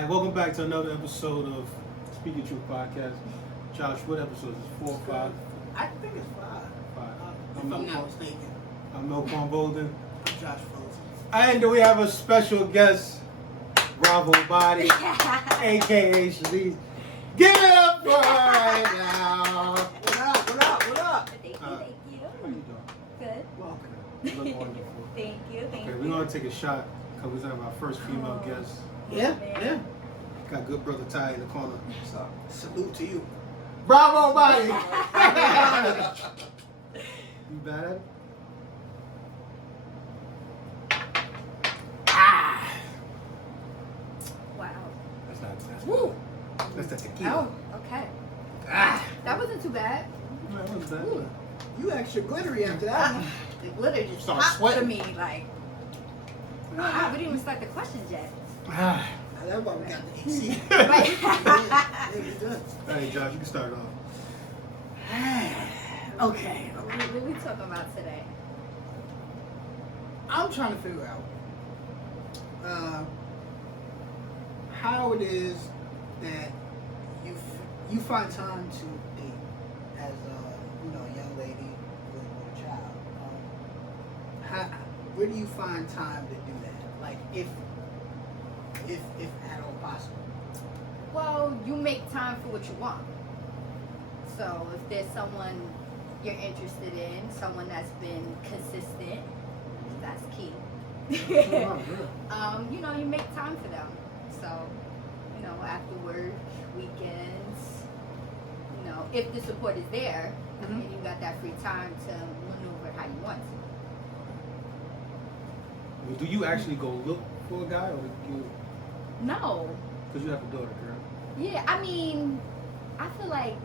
Alright, welcome back to another episode of Speaking Truth Podcast. Josh, what episode is it? 4 or 5? I think it's 5. 5. If I'm not mistaken. I'm Mel and Josh. I'm Josh Folds. And we have a special guest, Bravo Bodyy, aka Shanice. Give it up for her right now. What up? Thank you. How you doing? Good. Welcome. You look wonderful. Thank you. Okay, we're going to take a shot because we have our first female guest. Yeah. Got good brother Ty in the corner. So, salute to you. Bravo Bodyy! You bad at it? Wow. Woo! That's the tequila. Oh, okay. Ah! That wasn't too bad. That was bad. Ooh, you extra glittery after that. The glitter just Start popped sweating. to me like. Wow, we didn't even start the questions yet. Ah. That's why we got the AC. Right. It was good. Hey Josh, you can start off. Okay. What are we talking about today? I'm trying to figure out how it is that you find time to date as a young lady with a child. Where do you find time to do that? Like if at all possible. Well, you make time for what you want. So if there's someone you're interested in, someone that's been consistent, that's key. You make time for them. So, after work, weekends, if the support is there, and you got that free time to maneuver how you want to. Do you actually go look for a guy or you? No. Because you have a daughter, girl. Yeah, I mean, I feel like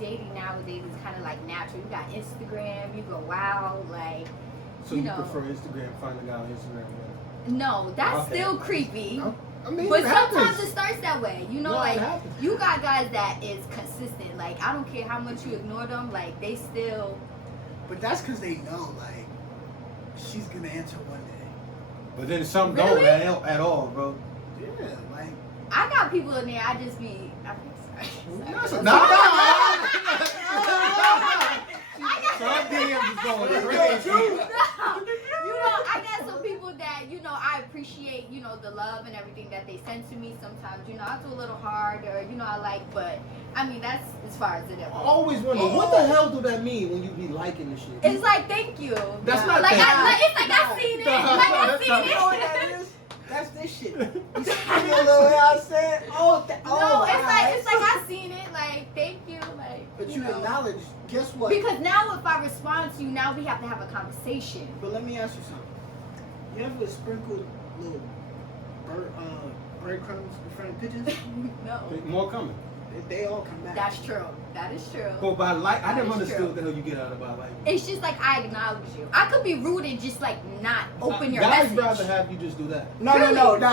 dating nowadays is kind of like natural. You got Instagram, you go out, like. So you prefer Instagram, find a guy on Instagram? No, that's Okay. still creepy. I mean, But it sometimes happens. it starts that way. No, Like it happens. you got guys that is consistent. Like I don't care how much you ignore them, like they still. But that's because they know, like, she's gonna answer one day. But then some Really? don't at all, bro. Yeah, like. I got people in there. I just be. I'm sorry. So our DMs is going crazy. I got some people that I appreciate the love and everything that they send to me. Sometimes I do a little hard or I like, but I mean that's as far as it ever. I always wonder, what the hell do that mean when you be liking the shit? It's like thank you. That's not like thank it's like I seen it. Like I seen You know what it. that is? That's this shit. You see the little way I said? No, it's like I seen it. Like thank you. Like But you acknowledge. Guess what? because now if I respond to you, now we have to have a conversation. But let me ask you something. You ever sprinkled little breadcrumbs in front of pigeons? No, More coming. They all come back. that's true. That is true. But by like, I never That is understood true. what the hell you get out of by like. It's just like I acknowledge you. I could be rude and just like not open your Guys message. rather have you just do that. No.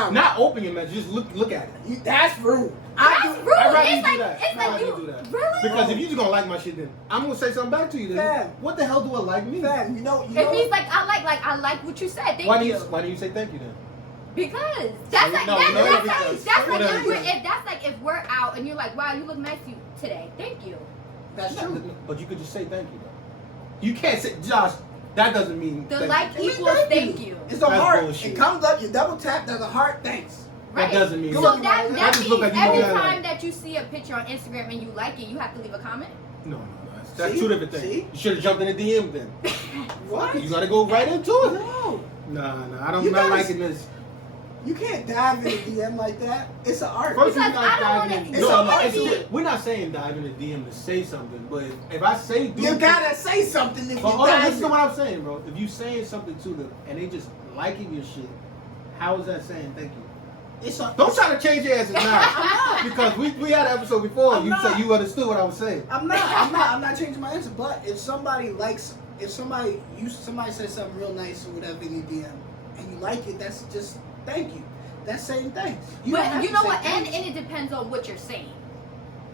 Not open your message, just look at it. That's rude. That's rude. I'd rather you It's do like that. it's I'd like rather you do that. really. Because if you just gonna like my shit, then I'm gonna say something back to you. Then Fam. what the hell do I like me? Fam, you know. It means like I like what you said. Thank Why you. do you say thank you then? Because that's like No, that's because- like whatever if we're because- if we're out and you're like, wow, you look nice today. Thank you. That's true. But you could just say thank you though. You can't say Josh. That doesn't mean The thank like you. equals thank you. It's a That's heart. bullshit. It comes up. You double tap. There's a heart. Thanks. Right. That doesn't mean. So Look, that I that just look means like you every know that. time that you see a picture on Instagram and you like it, you have to leave a comment. No. That's See? two different things. See? You should have jumped in the DM then. What? You gotta go right into it. No. Nah, I don't You not guys- liking this. You can't dive in a DM like that. It's an art. First, Because you're not I don't diving wanna- in. so No, maybe- we're not saying dive in the DM to say something, but if I say do You gotta say something if you But hold on, dive listen to in. what I'm saying, bro. If you saying something to them and they just liking your shit, how is that saying thank you? It's a, Don't try to change your answers now. Because we had an episode before I'm you not. said you understood what I was saying. I'm not changing my answer. But if somebody says something real nice or whatever in your DM and you like it, that's just thank you. That's saying thanks. don't But have you to know say what? thanks. And it depends on what you're saying.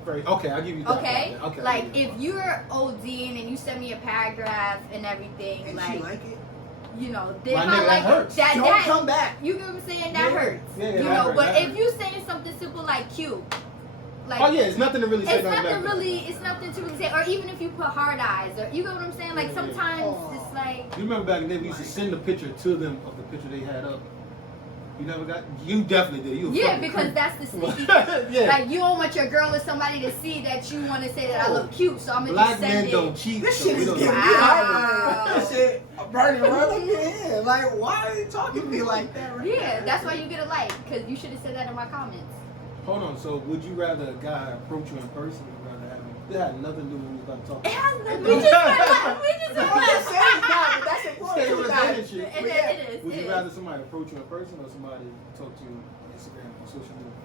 Okay, I'll give you that. Okay? Okay. Like if you're ODing and you send me a paragraph and everything, And like she like it. you know, they My might nigga, that like hurts. that. Don't that come back. You get what I'm saying? That Yeah. hurts. Yeah, you that know, hurt, but that if hurt. you saying something simple like cute, like Oh yeah, it's nothing to really say. it's nothing nothing back. really. It's nothing to really say. Or even if you put hard eyes, or you get what I'm saying? Like Yeah, yeah. sometimes Oh. it's like. You remember back in the day, we used to send a picture to them of the picture they had up. You never got? You definitely did. You a Yeah, fucking because creep. that's the sneaky Yeah. Like, you don't want your girl or somebody to see that you want to say that I look cute, so I'm going to Black just send men it. don't cheat. This so shit we is don't getting me know. Wow. hot. This shit burning right up your head. Like, why are you talking to me like that? Right Yeah, now? that's why you get a like, because you should have said that in my comments. Hold on. So, would you rather a guy approach you in person or rather have him? It had nothing to do with what we was about to talk It about. has nothing. We just I'm just saying that, but that's Stay important. with Like, relationship. It is. Would it you is. rather somebody approach you in person or somebody talk to you on Instagram or social media?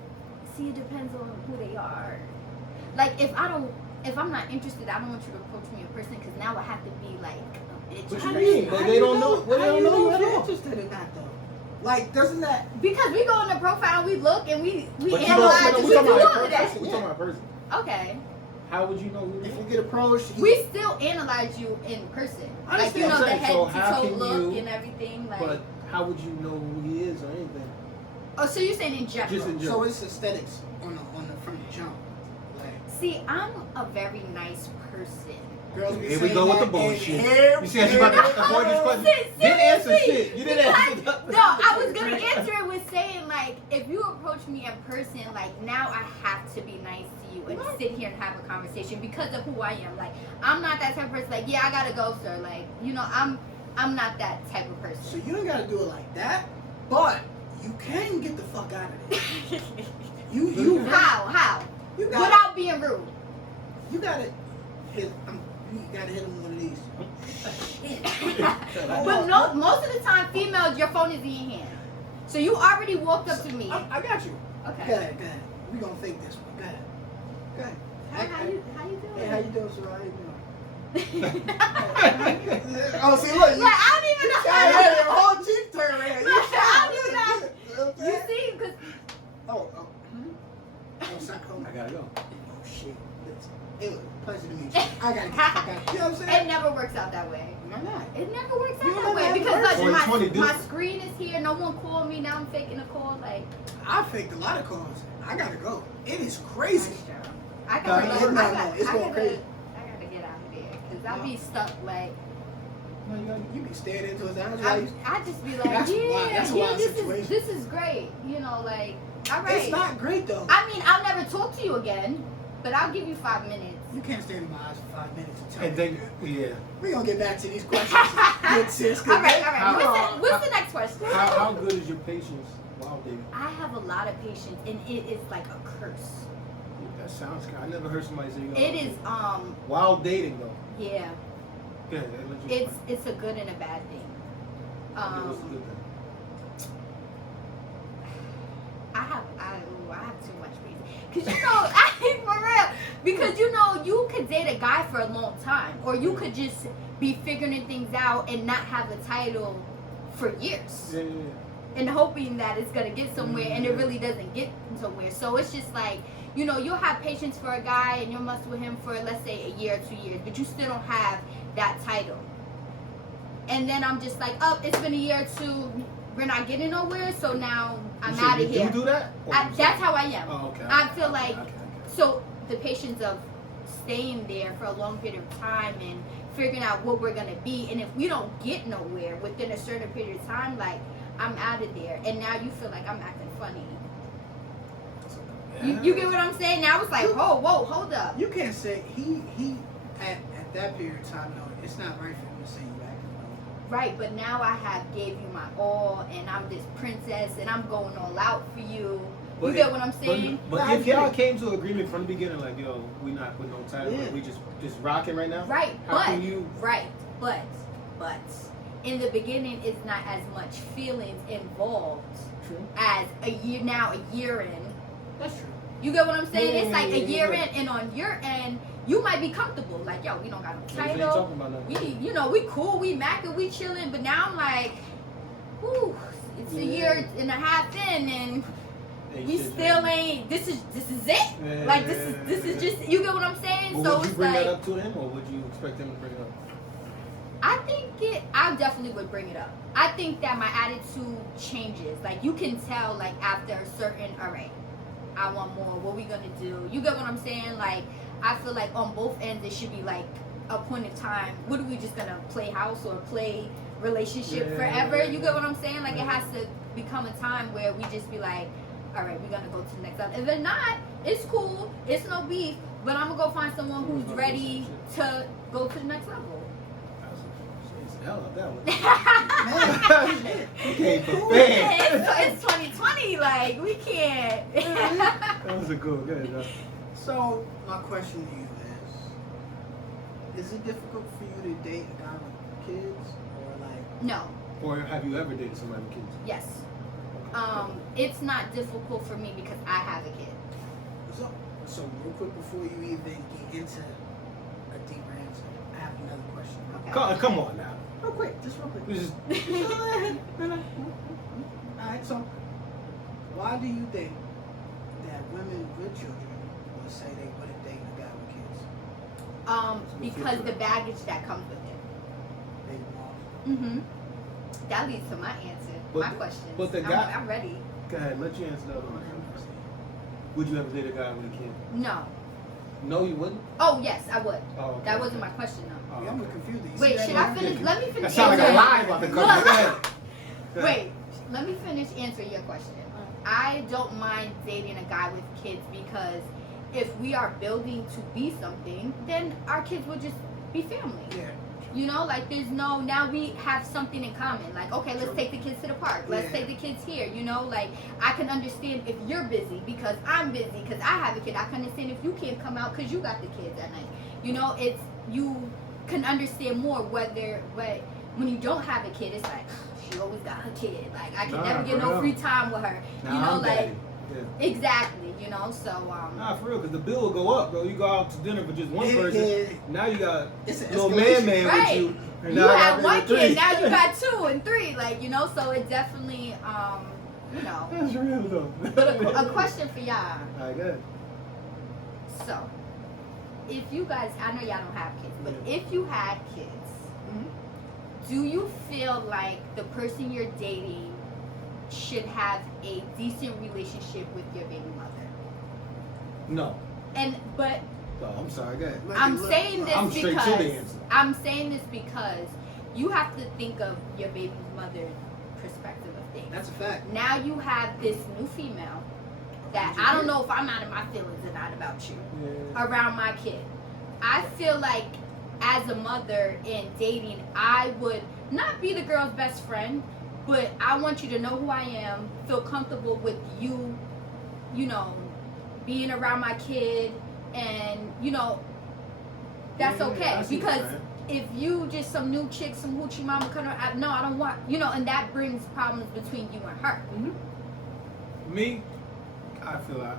See, it depends on who they are. Like, if I'm not interested, I don't want you to approach me in person, because now I have to be like a bitch. What How you do mean? how They you don't know- what they how don't you know you if at you're all? interested in that though? Like, doesn't that? Because we go on the profile, we look, and we But you analyze, don't. and We we do talking all about of a that. person. We talking about a person. Okay. How would you know who? If you get approached, We still analyze you in person. I Like, you understand. know, the So head to how toe can look you- and everything. Like, But how would you know who he is or anything? oh, so you're saying in general? Just in so general. it's aesthetics on the from the jump. Like, See, I'm a very nice person. girls be Here we saying go with that, the bullshit. and here- You said you about to avoid this question. Didn't answer Seriously, shit. You didn't answer. because- No, I was gonna answer it with saying, like, if you approach me in person, like, now I have to be nice to you and sit here and have a conversation because of who I am. Like, I'm not that type of person. Like, yeah, I gotta go, sir. Like, you know, I'm not that type of So person. you ain't gotta do it like that, but you can get the fuck out of there. You How? You got Without being rude. you gotta hit. You gotta hit him one of these. But no, most of the time, females, your phone is in your hand. So you already walked up to me. I got you. Okay. Go ahead. We gonna fake this one. Go ahead. Go ahead. How you doing? Hey, how you doing, sir? How you doing? Right. Oh, see, look. Like, I don't even know. Yeah, yeah, your whole cheek turned red. Look, I don't even know. You see, because Oh, sorry. I gotta go. Oh shit. Hey, look, pleasure to meet you. I gotta get the fuck out. You know what I'm it saying? never works out that way. Why not? It never works You out don't that way have because to look, 2020 my dude. screen is here. No one called me. Now I'm faking a call. Like, I faked a lot of calls. I gotta go. It is crazy. I gotta No, go. no, I no, it's going crazy. gotta get out of there because I'll be stuck. Like, You be staring into his eyes. I just be like, That's wild. That's a wild situation. this is great. You know, like, all right. It's not great though. I mean, I'll never talk to you again, but I'll give you 5 minutes. You can't stare in my eyes for 5 minutes and tell And me. then, yeah. We're gonna get back to these questions. Good sis. Good All right. How- What's the next question? How good is your patience while dating? I have a lot of patience, and it is like a curse. That sounds good. I never heard somebody say you. It is, While dating though. yeah. Yeah, let you It's a good and a bad thing. What's the good thing? I have too much patience. Cause you know, for real. Because you know, you could date a guy for a long time, or you could just be figuring things out and not have a title for years, Yeah. and hoping that it's gonna get somewhere, and it really doesn't get somewhere. So it's just like, you know, you'll have patience for a guy, and you'll mess with him for, let's say, a year or 2 years, but you still don't have that title. And then I'm just like, oh, it's been a year or two, we're not getting nowhere, so now I'm out of here. You do that? Or you That's say- how I am. Oh, okay. I feel like, Okay. so the patience of staying there for a long period of time and figuring out what we're gonna be, and if we don't get nowhere within a certain period of time, like, I'm out of there, and now you feel like I'm acting funny. You get what I'm saying? Now it's like, whoa, hold up. You can't say he at that period of time. No, it's not right for him to say you acting funny. Right, but now I have gave you my all, and I'm this princess, and I'm going all out for you. You get what I'm saying? But Nah, if I y'all agree. came to an agreement from the beginning, like, yo, we not putting no title, Yeah. we just rocking right now. Right, How but can you? right, but in the beginning, it's not as much feelings involved True. as a year in. That's true. You get what I'm saying? Yeah, It's like a yeah, year yeah. in, and on your end, you might be comfortable. Like, yo, we don't got no Niggas ain't title. talking about nothing. We, you know, we cool, we macking, we chilling. But now I'm like, whew, it's a year and a half in, and Ain't we shit, still man. ain't. This is it. Yeah, Like, this is just. You get what I'm saying? But So would you it's bring like, that up to him, or would you expect him to bring it up? I think I definitely would bring it up. I think that my attitude changes. Like, you can tell, like, after a certain, all right, I want more. What we gonna do? You get what I'm saying? Like, I feel like on both ends, it should be, like, a point of time. What are we just gonna play house or play relationship forever? You get what I'm saying? Like, it has to become a time where we just be like, all right, we're gonna go to the next level. If they're not, it's cool. It's no beef. But I'm gonna go find someone who's ready to go to the next level. Hell of that one. You came prepared. It's 2020. Like, we can't. That was a good one. So my question to you is it difficult for you to date a guy with kids, or like? No. Or have you ever dated somebody with kids? Yes. It's not difficult for me because I have a kid. So real quick before you even get into a deeper answer, I have another question. Okay. Come on now. Real quick, just real quick. Just, Alright, so why do you think that women with children will say they wouldn't date a guy with kids? Because the baggage that comes with it. Baby moms. That leads to my answer, my question. But the guy, I'm ready. Go ahead, let you answer the other one. Would you ever date a guy with a kid? No. No, you wouldn't? Oh, yes, I would. Oh, okay. That wasn't my question, though. Yeah, I'm confused. You Wait, see should that? I finish? Let me finish. That sounds like a answering- lie about the couple. Go ahead. Wait, let me finish answering your question. I don't mind dating a guy with kids because if we are building to be something, then our kids will just be family. Yeah. You know, like there's no, now we have something in common. Like, okay, let's take the kids to the park. Let's take the kids here. You know, like I can understand if you're busy because I'm busy because I have a kid. I can understand if you can't come out because you got the kids at night. You know, it's, you can understand more when you don't have a kid, it's like, she always got her kid. Like, I can never get no free time with her. You know, like, exactly, you know, so, Nah, for real, because the bill will go up, bro. You go out to dinner for just one person. Yeah. Now you got It's an little escalation. man Right. with you. And you now I have got one three. kid, now you got 2 and 3, like, you know, so it definitely, you know. That's real, though. But a question for y'all. All right, good. So, if you guys, I know y'all don't have kids, but if you had kids, do you feel like the person you're dating should have a decent relationship with your baby mother? No. But Oh, I'm sorry, go ahead. I'm saying this I'm straight to the because answer. I'm saying this because you have to think of your baby mother's perspective of things. That's a fact. Now you have this new female that I don't know if I'm out of my feelings or not about you around my kid. I feel like as a mother in dating, I would not be the girl's best friend, but I want you to know who I am, feel comfortable with you, you know, being around my kid, and you know, that's okay. Because if you just some new chick, some hoochie mama, no, I don't want, you know, and that brings problems between you and her. Me, I feel like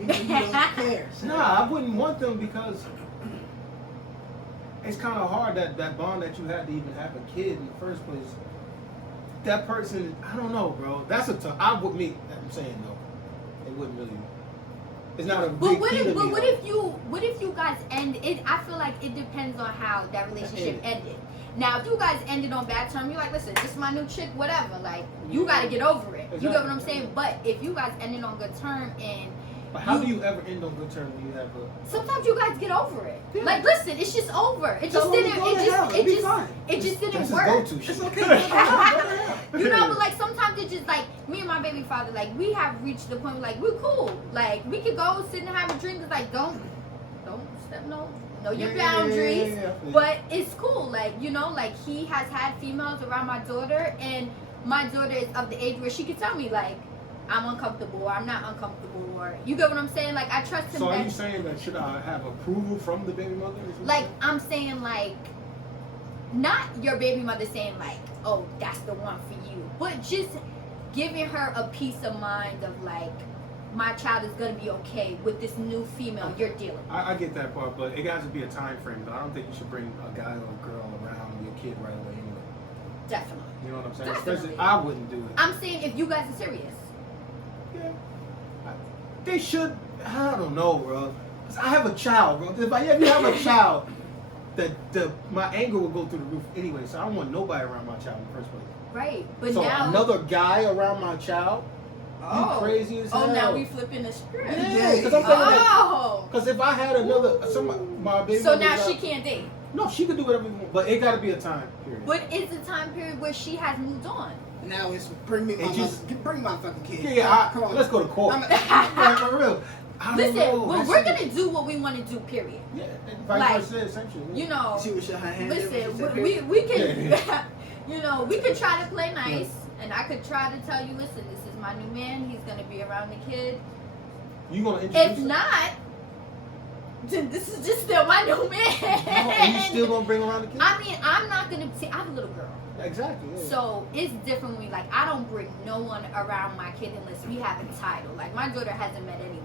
You don't care. nah, I wouldn't want them because it's kind of hard that bond that you had to even have a kid in the first place. That person, I don't know, bro. That's a tough. I'm saying no. It wouldn't really. It's not a big But what key if, to but me, what if you guys end it? I feel like it depends on how that relationship ended. Now, if you guys ended on bad terms, you're like, listen, this is my new chick, whatever. Like, you got to get over it. You get what I'm saying? But if you guys ended on good term and But how do you ever end on good terms when you have a? sometimes you guys get over it. Like, listen, it's just over. It just So didn't. go to hell. It'll be fine. It just didn't That's work. his go-to shit. It's okay. Go to hell. You know, but like sometimes it's just like me and my baby father, like we have reached the point where like we're cool. Like we could go sit and have a drink. It's like don't step know your boundaries. But it's cool. Like, you know, like he has had females around my daughter, and my daughter is of the age where she could tell me like I'm uncomfortable or I'm not uncomfortable, or you get what I'm saying? Like I trust him. So are you saying that should I have approval from the baby mother? Like I'm saying like not your baby mother saying like, oh, that's the one for you, but just giving her a peace of mind of like my child is gonna be okay with this new female you're dealing with. I get that part, but it has to be a time frame. But I don't think you should bring a guy or a girl around your kid right away anyway. Definitely. You know what I'm saying? Definitely. Especially, I wouldn't do it. I'm saying if you guys are serious. Yeah. They should. I don't know, bro. 'Cause I have a child, bro. If you have a child, my anger will go through the roof anyway. So I don't want nobody around my child in the first place. Right, but so now another guy around my child, you crazy as hell. Oh, now we flipping the script. Yeah, because I'm thinking Oh. because if I had another, my baby. So mother now was she out- can't date. No, she could do whatever you want, but it got to be a time period. But it's the time period where she has moved on. Now it's bring me my bring my fucking kid. Come on. Let's go to court. I'm- For real. I don't Listen, know. well, we're gonna do what we want to do. Period. Yeah, and vice Like, versa, essentially. You know. She was her hand. Listen, we can, you know, we could try to play nice, and I could try to tell you, listen, this is my new man. He's gonna be around the kid. You gonna introduce? If not, then this is just still my new man. And you still gonna bring around the kid? I mean, I'm not gonna see. I have a little girl. Exactly. Yeah. So it's different when, like, I don't bring no one around my kid unless we have a title. Like, my daughter hasn't met anyone.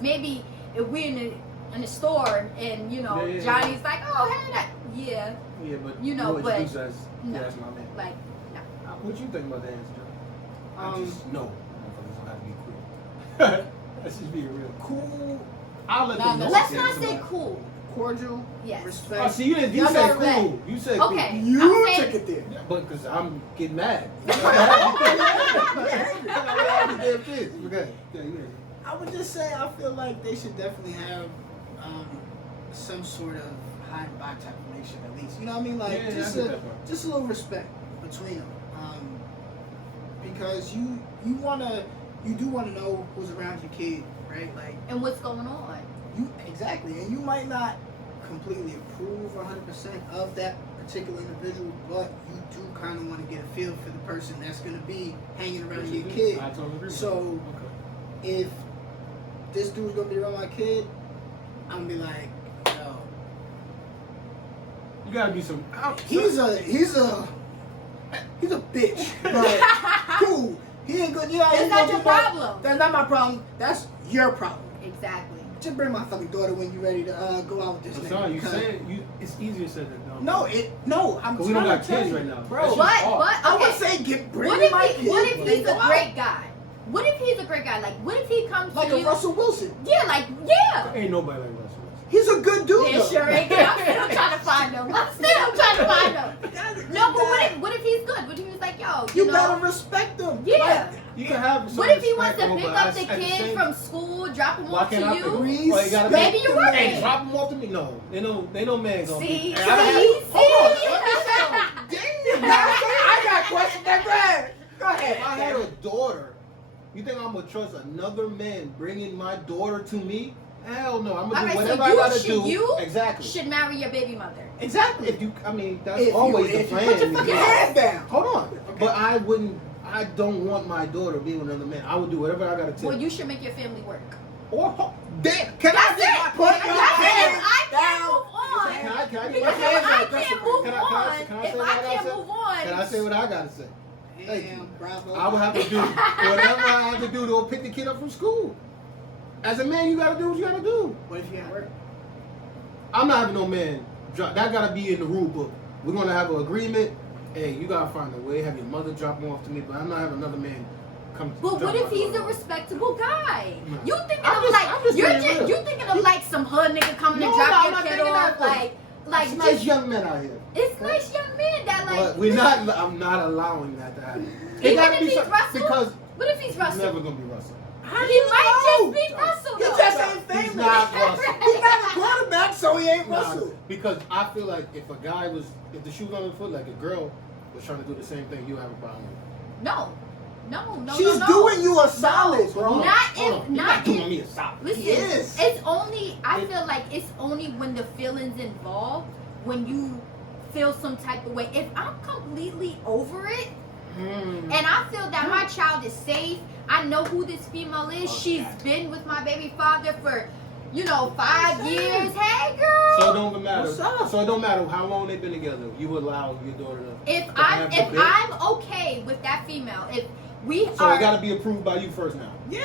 Maybe if we're in the store and, you know, Johnny's like, oh, hey, that. Yeah. Yeah, but you know, but but as, no. yeah, that's my man. Like, no. What you think about that answer, John? I just know motherfuckers don't have to be cool. Let's just be real. Cool. I'll let them know. Let's not say cool. Cordial. Yes. Respect. Oh, see, you said respect. cool. You said Okay. cool. You I'm saying- took it there. Yeah, but because I'm getting mad. I would just say I feel like they should definitely have some sort of high and by type relationship at least. You know what I mean? Like Yeah, just I get that part. just a little respect between them. Because you do wanna know who's around your kid, right? Like And what's going on? you exactly, and you might not completely approve 100% of that particular individual, but you do kind of want to get a feel for the person that's going to be hanging around your kid. I totally agree. So if this dude's going to be around my kid, I'm gonna be like, yo, you gotta be some. he's a bitch, but cool. He ain't good. Yeah, That's not your problem. That's not my problem. That's your problem. Exactly. Just bring my fucking daughter when you're ready to go out with this I'm nigga. sorry, you because- said it's easier said than done. No, I'm Because we trying don't got to tell kids you, right now. bro. That's But, just hard. I would okay. say bring What my if kid. what if when he's they a go out. great guy? What if he's a great guy? Like, what if he comes Like to a you? Russell Wilson. Yeah, like, yeah. Ain't nobody like Russell. He's a good dude. There though. sure ain't. I'm still trying to find him. No, but what if he's good? What if he was like, yo, You know, gotta respect him. Yeah. You can have. What if he wants respect, to but pick up the at kid same- from school, drop him Why off to can't I pick him? you? Well, you gotta Maybe you're working. Hey, drop him off to me. No, they no man gonna See, be. see, I Damn, I got questions that bad. Go ahead. If I had a daughter, you think I'm gonna trust another man bringing my daughter to me? Hell no. I'm gonna Alright, do so whatever I gotta do. you Exactly. should marry your baby mother. Exactly. If you, I mean, that's If always the you plan. put your fucking head down. Hold on. Okay. But I don't want my daughter being with another man. I would do whatever I gotta take. Well, you should make your family work. Or damn, can I That's get it. my put That's your it. hands If I can't down? move on, Can I get because my hands if I down? can't move Can I on, say if what I gotta can't say? move on, Can I say what I gotta say? Thank you. Damn, bravo. I would have to do whatever I have to do to pick the kid up from school. As a man, you gotta do what you gotta do. What if you had work? I'm not having no man. That gotta be in the rule book. We're gonna have an agreement. Hey, you gotta find a way. Have your mother drop him off to me, but I'm not having another man come. but drop what if my he's a daughter off. respectable guy? No. You thinking I'm of just- like I'm just you're being just real. you thinking of like some hood nigga coming No, to drop I'm your not kid thinking off, that, like It's nice just, young men out here. it's nice young men that like. But we're not. I'm not allowing that to happen. Even gotta if be he's some- Russell? because What if he's it's Russell? never gonna be Russell. He might just be Russell. He though. just ain't famous. He's not Russell. He's not a quarterback, so he ain't Nah, Russell. because I feel like if the shoe was on the foot, like a girl was trying to do the same thing, you have a problem with it. No. She's doing you a solid, bro. Hold on, Not hold if- on. You're not not doing if- me a solid. Listen, He is. it's only, I feel like it's only when the feelings involved, when you feel some type of way. If I'm completely over it, and I feel that my child is safe, I know who this female is, she's been with my baby father for, 5 years. Hey, girl. So it don't matter. What's up? So it don't matter how long they've been together. You allow your daughter to. If to have the baby. I'm okay with that female, if we So are, it got to be approved by you first now. Yeah,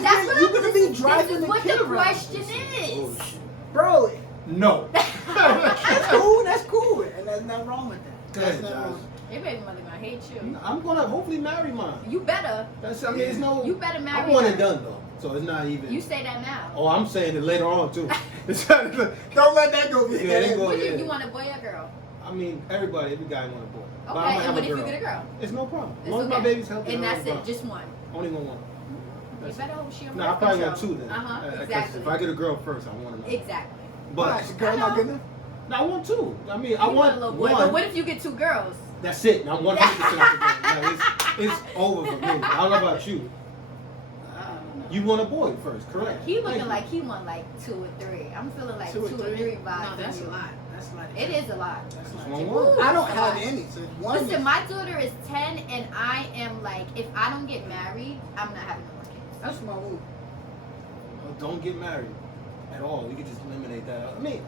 that's what you're I'm, gonna this, be driving this is the what kid the around. question Oh is. shit. Bro, No. that's cool. That's cool, and there's nothing wrong with that. Go That's ahead, nothing Josh. wrong. Your baby mother gonna hate you. I'm gonna hopefully marry mine. You better. It's no. You better marry I'm one her. and done though, so it's not even. You say that now. Oh, I'm saying it later on too. Don't let that go. Yeah, they go. What Yeah. you want a boy or girl? I mean, every guy want a boy. But I Okay, might and have what a if you girl. get a girl? It's no problem. As It's long as my okay. baby's healthy. And I that's don't have it, a just one. problem. Only one. You better hope she on No, I birth probably control. got two then. Exactly. If I get a girl first, I want another. Exactly. But Gosh, girl not good enough. no, I want two. I mean, I You want a little boy, one. but what if you get two girls? That's it. I'm 100% off the game. No, it's over for me. I don't know about you. You want a boy first, correct? He looking Thank you. like he want like 2 or 3. I'm feeling like 2 or 3 vibes. No, that's from a you. lot. That's a lot. It is a lot. That's a Just lot. one word. I don't It's a have lot. any. So one. Listen, my daughter is 10, and I am like, if I don't get married, I'm not having no more kids. That's my move. Don't get married at all. You can just eliminate that. I mean,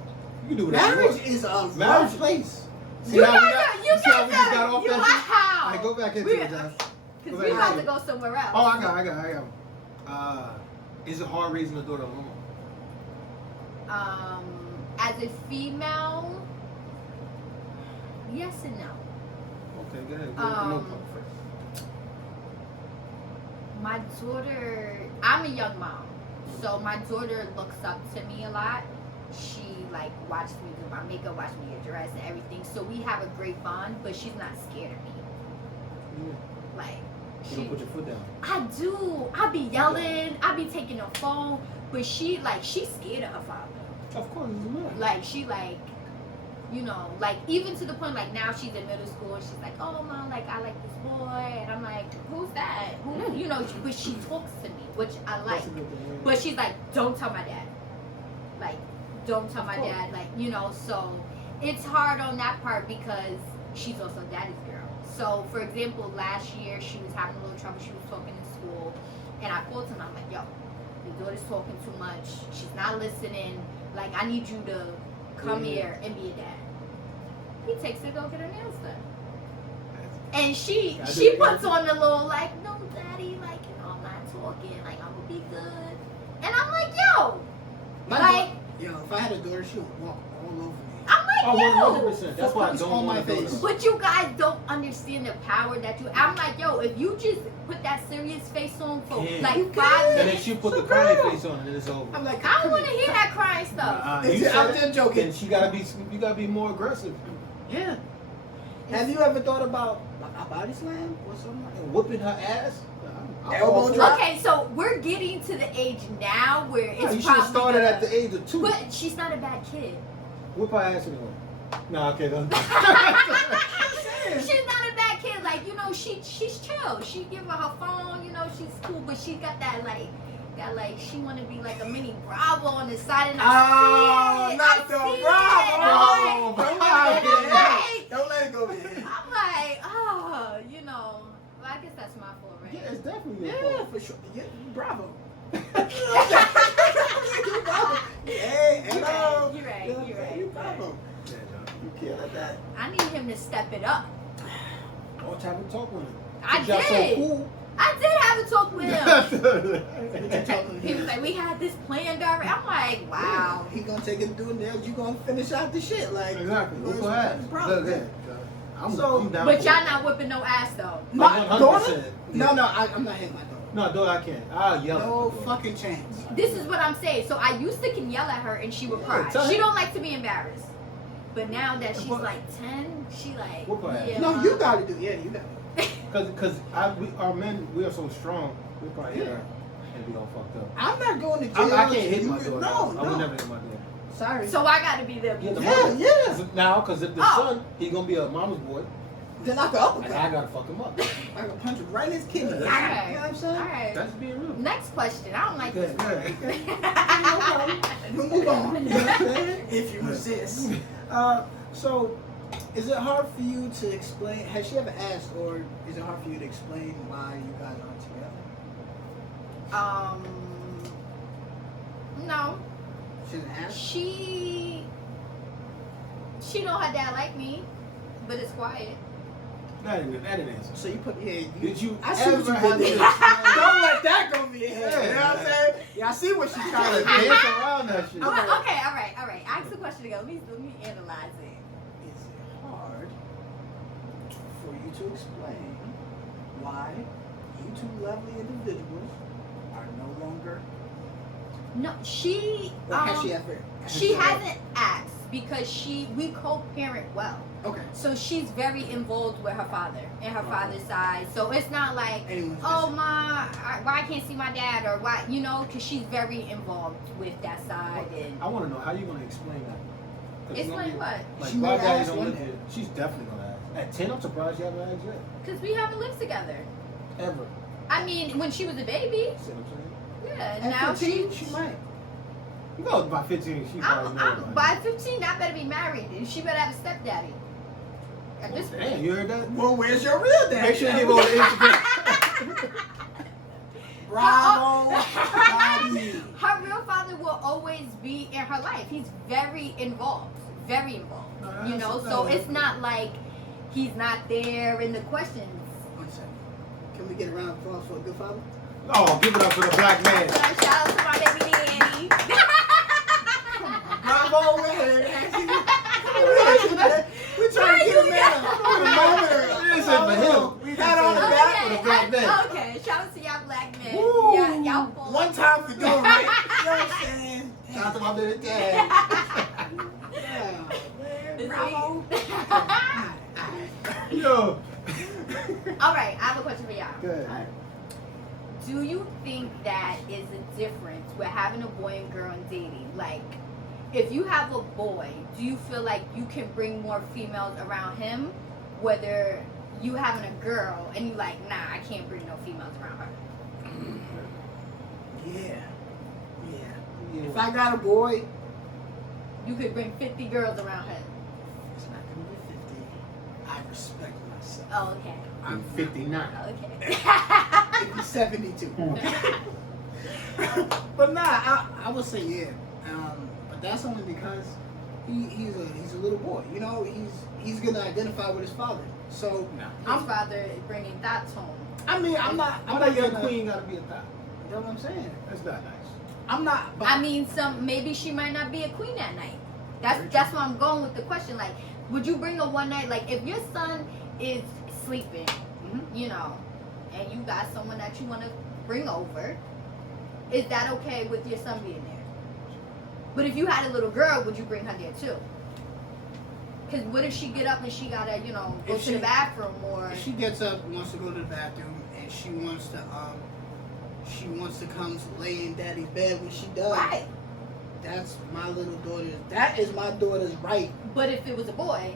you can do whatever. Marriage is a Marriage rough place. You how we guys got- are, you see how we just got off you that shit? wow. All right, go back into We- it, Josh. Because Go we back about into to it. go somewhere else. Oh, I got. Is it hard raising a daughter alone? As a female, yes and no. Okay, go ahead. Go no problem first. My daughter, I'm a young mom, so my daughter looks up to me a lot. She like watched me do my makeup, watched me get dressed and everything. So we have a great bond, but she's not scared of me. Yeah. Like You don't put your foot down. I do. I be yelling. I be taking her phone, but she's scared of her father. Of course, it's a man. Like she like, you know, like even to the point like now she's in middle school and she's like, oh mom, like I like this boy, and I'm like, who's that? Who, you know? But she talks to me, which I like. That's a good thing, yeah. But she's like, don't tell my dad. Like, don't tell Of my course. dad. Like, you know, so it's hard on that part because she's also daddy's girl. So, for example, last year she was having a little trouble. She was talking in school, and I called him. I'm like, yo, your daughter's talking too much. She's not listening. Like, I need you to come here and be a dad. He takes her to go get her nails done. And she puts on the little like, no, daddy, like, you know, I'm not talking, like, I'm gonna be good. And I'm like, yo, like, Yo, if I had a daughter, she would walk all over me. I'm like, Oh, yo. 100%. That's why I Focus don't on want my to go face. to But you guys don't understand the power that you. I'm like, yo, if you just put that serious face on for Yeah. like You 5 can. And then minutes, she put the So crying girl. face on and it's over. I'm like, I don't want to hear that crying stuff. You I'm said just it, joking. then you gotta be more aggressive. Yeah. Have you ever thought about a body slam or something like that? And whooping her ass. I'm Elbow all for it. drop. Okay, so we're getting to the age now where Yeah, it's you should have probably started gonna- at the age of 2. But she's not a bad kid. Whip her ass anyway. No, okay, don't. She's not a bad kid. Like, you know, she's chill. She give her her phone, you know, she's cool, but she got that like she wanna be like a mini Bravo on the side and I see it. not I the see Bravo. it. Don't I'm let it go. like, Don't let it go, man. I'm like, oh, you know. Well, I guess that's my fault, right? Yeah, it's definitely your Yeah, fault. for sure. Yeah, Bravo. Hey, hello. You're right, Yeah, you're right. You Bravo. Yeah, John. You can't let that. I need him to step it up. All type of talk with him. I Y'all so did. cool. I did have a talk with him. Exactly. He was like, we had this planned already. I'm like, wow. He gonna take it and do it nails. You gonna finish out the shit like. Exactly. Whip what's her ass. the problem? Look, yeah. I'm down But for y'all it. not whipping no ass though. My 100%. daughter? Yeah. No, I'm not hitting my daughter. No, daughter, I can't. I'll yell at No my daughter. fucking chance. This is what I'm saying. So I used to can yell at her and she would Yeah, cry. tell She her. don't like to be embarrassed. But now that she's What? like 10, she like, Whoop her ass. yeah. No, Mom. you gotta do. Yeah, you gotta. Because our men, we are so strong, we probably hit her and be all fucked up. I'm not going to jail. I can't hit You- my daughter. No, I would no. never hit my daughter. Sorry. So I gotta be there. Yeah, the Yeah, mother. yeah. Now, because if the Oh. son, he's going to be a mama's boy, Then I can and uppercut. I got to fuck him up. I can punch him right in his kidney. You know Alright. what I'm saying? Alright. That's being real. Next question. I don't like Good, this. good. No problem. We'll move on. You know what I'm saying? If you resist. So, is it hard for you to explain? Has she ever asked, or is it hard for you to explain why you guys aren't together? No. She didn't ask. She know her dad like me, but it's quiet. That didn't answer. So you put Did you I see what ever you have did to there. explain? Don't let that go to your head. Yeah. You know what I'm saying? Yeah, I see what she's trying to do. Dance around that shit. Okay, all right. Ask the question again. Let me analyze it. Is it hard for you to explain why you two lovely individuals are no longer No, she. Or has she ever? She hasn't asked because we co-parent well. Okay. So she's very involved with her father and her father's side. So it's not like, Anyone's oh why I can't see my dad or why, you know, because she's very involved with that side. And I want to know how you going to explain that. explain what? Like, She why may daddy ask don't one live day. here? She's definitely going to ask. At 10, I'm surprised you haven't asked yet. Because we haven't lived together. Ever. I mean, when she was a baby, See what I'm saying? yeah. At Now 15, she might. You know, by 15, she probably knows. by 15, I better be married and she better have a stepdaddy. At this Damn, point. you heard that? Well, where's your real dad? Make sure you give over the Instagram. Bravo Bodyy. Her real father will always be in her life. He's very involved. Very involved. No, You know, so it's not like he's not there in the questions. 1 second. Can we get a round of applause for a good father? Oh, give it up for the black man. Shout out to my baby daddy. Bravo, we're trying to get a man a moment. This is for him. We got on the back. for the black man. Okay, shout out to y'all black men. Woo. Y'all full. One time for doing right. You know what I'm saying? Shout out to my baby dad. Yeah. Is Bravo. Yo. All right, I have a question for y'all. Good. Do you think that is a difference with having a boy and girl and dating? Like, if you have a boy, do you feel like you can bring more females around him? Whether you having a girl and you like, nah, I can't bring no females around her. Yeah. If I got a boy, You could bring 50 girls around him. it's not gonna be 50. I respect myself. Oh, okay. I'm 59. Okay. 72. But nah, I would say yeah. But that's only because he's a little boy. You know, he's gonna identify with his father. So His father is bringing thoughts home. I mean, I'm not Your gonna. queen gotta be a thot. You know what I'm saying? That's not nice. I'm not. But I mean, maybe she might not be a queen that night. That's why I'm going with the question. Like, would you bring a one night? Like, if your son is sleeping, you know, and you got someone that you want to bring over, is that okay with your son being there? But if you had a little girl, would you bring her there too? Because what if she get up and she gotta, you know, go If to the she- bathroom or? if she gets up, wants to go to the bathroom, and she wants to come to lay in daddy's bed when she does. Right. That's my little daughter's. That is my daughter's right. But if it was a boy,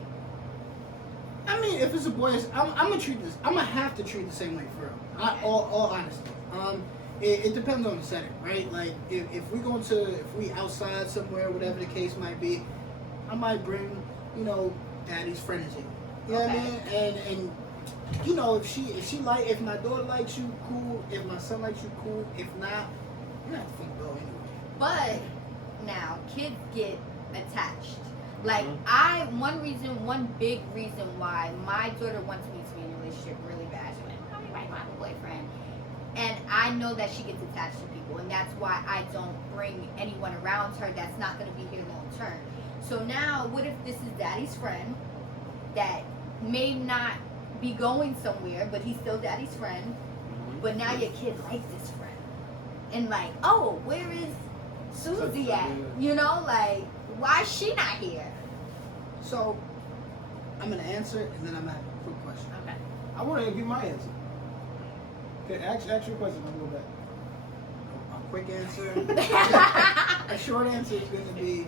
I mean, if it's a boy, I'm gonna treat this. I'm gonna have to treat the same way for her. All honesty. It depends on the setting, right? Like if we outside somewhere, whatever the case might be, I might bring, you know, daddy's friends in. You know what I mean? And you know, if my daughter likes you, cool. If my son likes you, cool. If not, you're not gonna go anyway. but now kids get attached. Like one big reason why my daughter wants me to be in a relationship really bad. She's like, "Mommy, why do I have a boyfriend?" And I know that she gets attached to people, and that's why I don't bring anyone around her that's not going to be here long term. So now, what if this is daddy's friend that may not be going somewhere, but he's still daddy's friend, but now your kid likes this friend, and like, oh, where is Susie at? You know, like, why is she not here? So I'm gonna answer, and then I'm gonna have a quick question. Okay. I want to give my answer. Okay, ask your question. I'll go back. A quick answer. A short answer is gonna be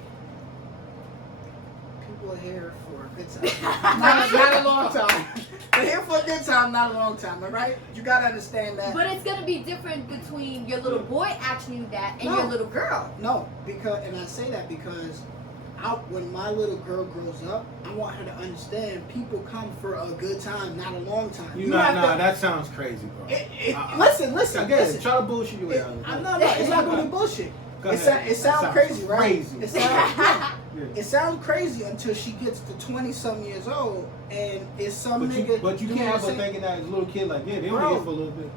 people are here for a good time. not a long time. They're here for a good time, not a long time, all right? You gotta understand that. But it's gonna be different between your little boy asking you that and your No. little girl. No, and I say that because when my little girl grows up, I want her to understand people come for a good time, not a long time. That sounds crazy, bro. Listen. Again, try to bullshit your way out of it. No, it's not gonna be bullshit. Go It ahead. sounds That crazy, right? Crazy. It sounds crazy until she gets to 20-some years old, and it's some nigga. But you doing can't the help but same- thinking that as a little kid, like, yeah, they only Bro, here for a little bit.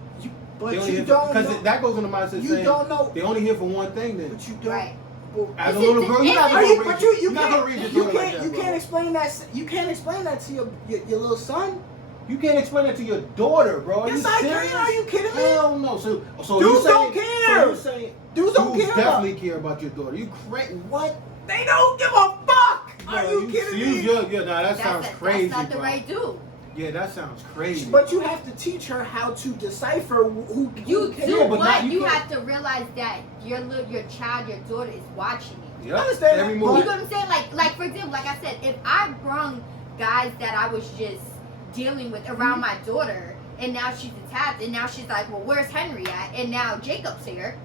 But They only you here don't because know. that goes on the mindset You saying don't know. they only here for one thing. Then But you don't. Right. But as a Is it little girl, you're not the- gonna is read. But you You're not gonna read your you daughter like can't that, you bro. can't explain that. You can't explain that to your little son. You can't explain that to your daughter, bro. Are Yes, you I serious? can. Are you kidding me? Hell no. So Dudes you don't saying, care. So you saying Dudes don't care definitely care about your daughter. You crazy? What? They don't give a fuck. Are Bro, you kidding me? Yeah, nah, that sounds crazy, That's not the bro. right dude. Yeah, that sounds crazy. But you have to teach her how to decipher who You cares. do, Yeah, but but not- you you can't- have to realize that your child, your daughter is watching you. Yeah, understand every that, move. You know what I'm saying? Like for example, like I said, if I brung guys that I was just dealing with around my daughter, and now she's attached, and now she's like, well, where's Henry at? And now Jacob's here.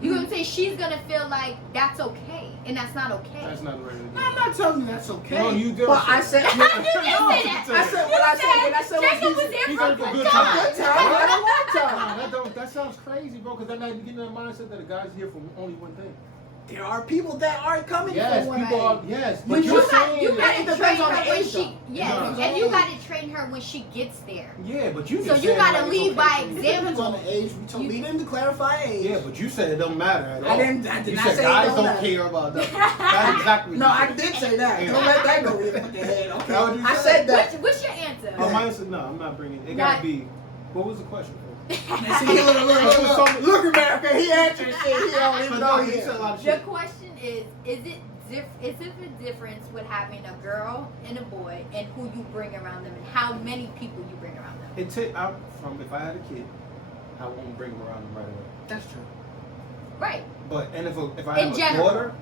You know what I'm saying? She's gonna feel like that's okay, and that's not okay. That's not the right way to do I'm it. not telling you that's okay. No, you did. But I said, You did say that. I said what I said. What I said Jacob was was there he's for a on for good good time. time. good time. I had a long time. Nah, that sounds crazy, bro. Because they're not getting in the mindset that a guy's here for only one thing. There are people that aren't coming Yes, from one people are. age. Yes, But but you you're got saying you that- got to It train depends on her the when age, she though. yes, Yeah. and you got to train her when she gets there. Yeah, but you So just you said, gotta like, lead it's by okay for me. It depends on example. the age. We didn't clarify age. Yeah, but you said it don't matter at all. I did you not said say it guys don't don't matter. care about that. That's exactly what No, you I said. did say that. Yeah. Don't let that go with your head. Okay, That what you I said? said that. What's your answer? Oh, my answer, no, I'm not bringing it. It Not- gotta be. What was the question? See, look, America. He answered shit. He don't even know You he said a lot of The shit. question is it a difference with having a girl and a boy and who you bring around them and how many people you bring around them? If I had a kid, I won't bring him around right away. That's true. Right. But if I In have general. a daughter,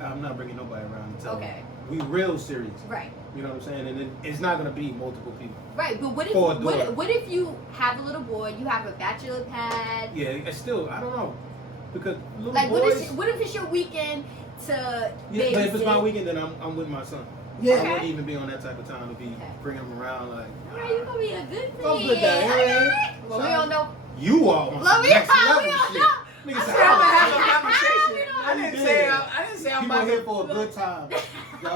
I'm not bringing nobody around until Okay. we real serious. Right. You know what I'm saying? And it's not gonna be multiple people. Right. But what For a daughter. if what if you have a little boy, you have a bachelor pad? Yeah, it's still I don't know because little Like boys. what if it's your weekend to Yeah, but if it's babysit? my weekend, then I'm with my son. Yeah. I Okay. wouldn't even be on that type of time to be Okay. bringing him around like. Alright, you gonna be a good thing. I'm good daddy. Okay. Well, we don't know. You are on Well, some we next don't level know. shit. Nigga I'm said, trying to have We a don't- conversation. we don't- I didn't say I'm People about here to. for a good time. That's what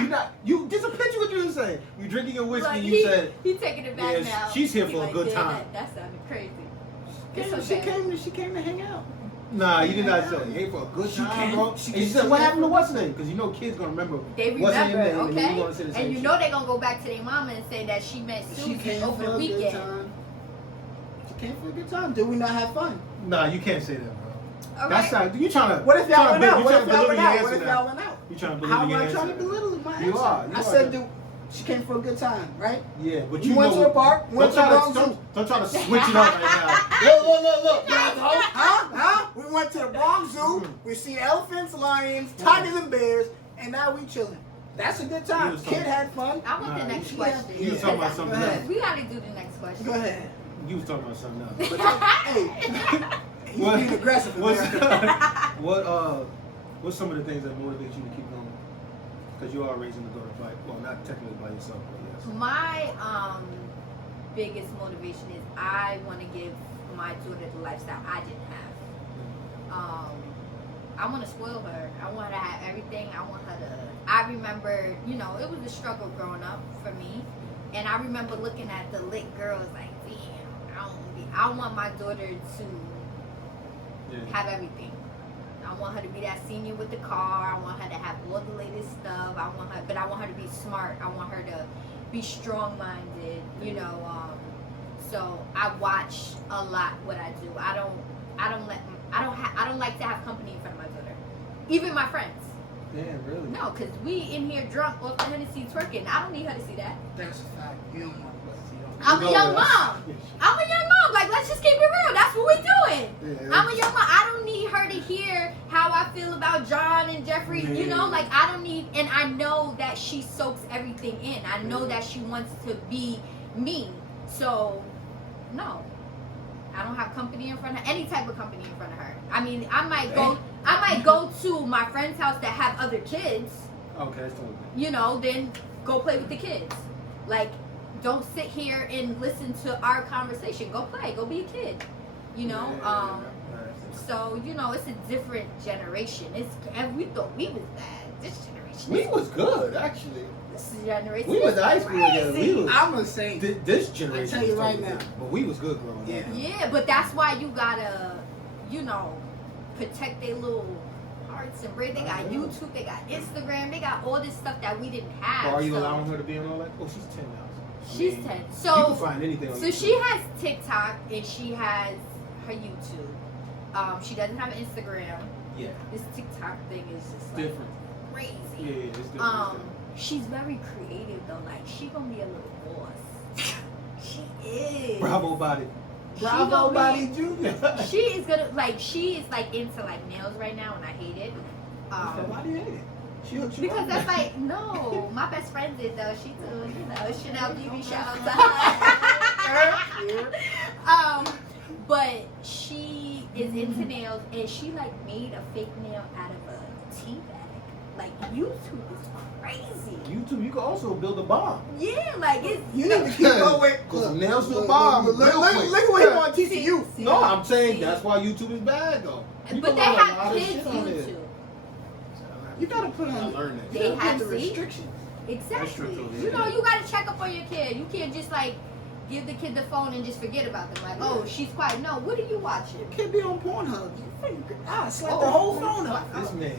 you said. You just a picture what you were saying. You drinking your whiskey. Look, You said he taking it back Yeah, now. she's here He for a like, good yeah, time. That sounded crazy. Yeah, It's she okay. came to hang out. nah. You did not say hey for a good She time, can- bro. she And you can- said she what can- happened to what's her name? Because you know kids gonna remember They what's her remember, name, and then you okay? gonna say the same And you shit. know they gonna go back to their mama and say that she met She Susie came over for the a good weekend. time. She came for a good time. Did we not have fun? Nah, you can't say that, bro. All That's right. how you trying to. What if y'all went out? You What trying if to y'all belittle went your out? What answer if now. y'all went out? You trying to How belittle am your I answer. trying to belittle my You answer? are. I said, she came for a good time, right? Yeah, but You you went know, to a park, went don't to try Bronx Zoo. don't try to switch it up right now. Look. Huh? We went to the Bravo Zoo. We seen elephants, lions, tigers, and bears, and now we chilling. That's a good You time. was Kid talking- had fun. I want Nah, the next you- question. you was talking about something Go else. ahead. We gotta do the next question. Go ahead. You was talking about something else. But hey, you being aggressive. What's, America. what's some of the things that motivate you to keep going? Because you are raising a daughter by, well, not technically by yourself, but yes. My biggest motivation is I want to give my daughter the lifestyle I didn't have. I want to spoil her. I want her to have everything. I want her to. I remember, it was a struggle growing up for me, and I remember looking at the lit girls like, damn, I want my daughter to have everything. I want her to be that senior with the car. I want her to have all the latest stuff. I want her to be smart. I want her to be strong-minded. So I watch a lot what I do. I don't like to have company in front of my daughter, even my friends. Damn, really? No, because we in here drunk off the Hennessy twerking. I don't need her to see that. That's a fact. You don't want to see I'm a young mom. I'm a young mom. Like, let's just keep it real. That's what we're doing. Yeah. I'm a young mom. I don't need her to hear how I feel about John and Jeffrey. Like, I don't need, and I know that she soaks everything in. I know that she wants to be me. So, no. I don't have company in front of her, any type of company in front of her. I mean, I might go to my friend's house that have other kids, Okay, that's totally then go play with the kids. Like, don't sit here and listen to our conversation. Go play. Go be a kid. So, it's a different generation. And we thought we was bad. This generation. We was good, actually. This generation. We was high school together. We was, I'm gonna say. this generation. I tell you was right totally now. different. But we was good growing Yeah. up. Yeah, but that's why you gotta, protect their little hearts and brain. They got YouTube, they got Instagram, they got all this stuff that we didn't have. Or are you so- allowing her to be on all that? Oh, she's 10 now. She's 10. you can So find anything on so YouTube. she has TikTok and she has her YouTube. She doesn't have Instagram. Yeah. This TikTok thing is just like Different. crazy. Yeah, it's different. She's very creative though. Like she gonna be a little boss. She is. Bravo Bodyy. Bravo gonna Bodyy Jr. She is gonna she is like into like nails right now, and I hate it. Why do you hate it? She hooks you Because up. that's like no, my best friend did though. She too, Chanel BB, shout out to her. But she is into nails, and she like made a fake nail out of a tea bag. Like YouTube is crazy. YouTube, you can also build a bomb. Yeah, like it's You need to keep going. Put some nails to a bomb. Look real quick. at what he want to teach you. No, I'm saying that's why YouTube is bad though. You but can they learn a have lot of kids shit on there. YouTube. You gotta put I on. learned that. They You gotta have put the see? restrictions. Exactly. true, too, You yeah. know, you gotta check up on your kid. You can't just like give the kid the phone and just forget about them. Like, oh, she's quiet. No, what are you watching? You can't be on Pornhub. I slapped Oh, the whole phone up. This man.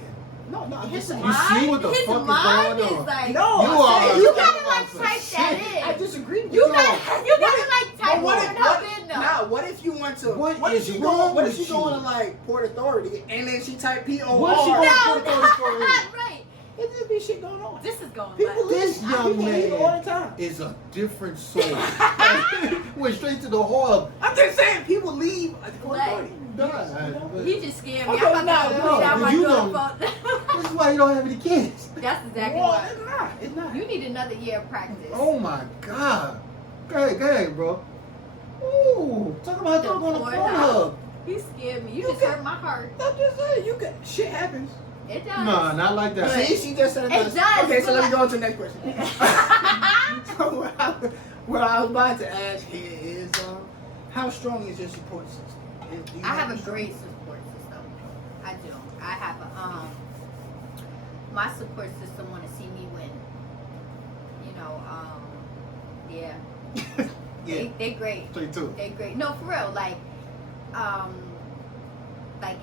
No, His I'm You see what the his fuck is mind going is on? like No, You I are- said you you gotta talking like about some type that shit. in. I disagree with You you. gotta like type But what if, Pornhub in though. nah, what if you went to What if is she wrong What if with she going to you? like Port Authority and then she type POR? What's she going No, to put on story? right. It just be shit going on. This is going People left. This leave. young People leave all man the time. is a different soul. Went straight to the hub. I'm just saying, people leave at the Port Like, Authority. He just scared me. Okay, I'm about to nah, put it out no, my you door don't- phone. This is why you don't have any kids. That's exactly Well, why. it's not. It's not. You need another year of practice. Oh my god. Go ahead, bro. Ooh, talk about The talking on the Pornhub. Pornhub. He scared me. You You just can- hurt my heart. I'm just saying, you can. Shit happens. It does. Nah, not like that. See, she just said It does, Okay, so but let me like- go on to the next question. So what I was about to ask here is, how strong is your support system? Do you I have a strong- great support system. I do. I have a my support system want to see me win. You know, yeah. Yeah, They're great. straight to it. They're great. No, for real. Like